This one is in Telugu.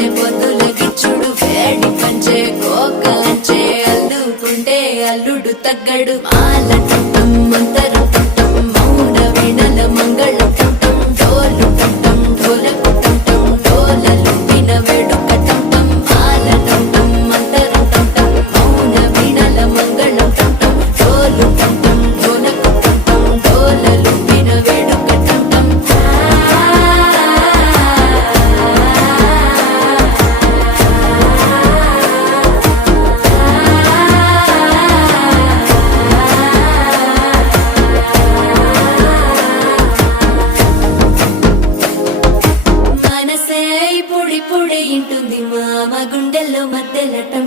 సప్పుడు పొడి వేడి పంచే కోకలంచే అల్లుకుంటే అల్లుడు తగ్గడు. మాల మంతరు ఊరేగింటుంది మామ గుండెల్లో మధ్యలటం